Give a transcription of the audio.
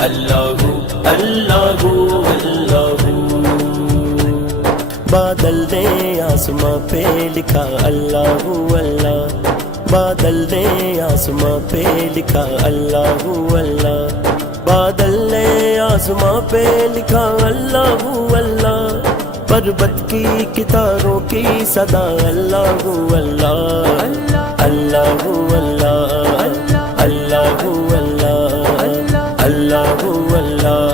اللہ اللہ اللہ۔ بادل نے آسماں پہ لکھا اللہ اللہ، بادل نے آسماں پہ لکھا اللہ اللہ، بادل نے آسماں پہ لکھا اللہ اللہ، پربت کی کتاروں کی صدا اللہ اللہ، اللہ اللہ، اللہ اللہ، اللہ اللہ۔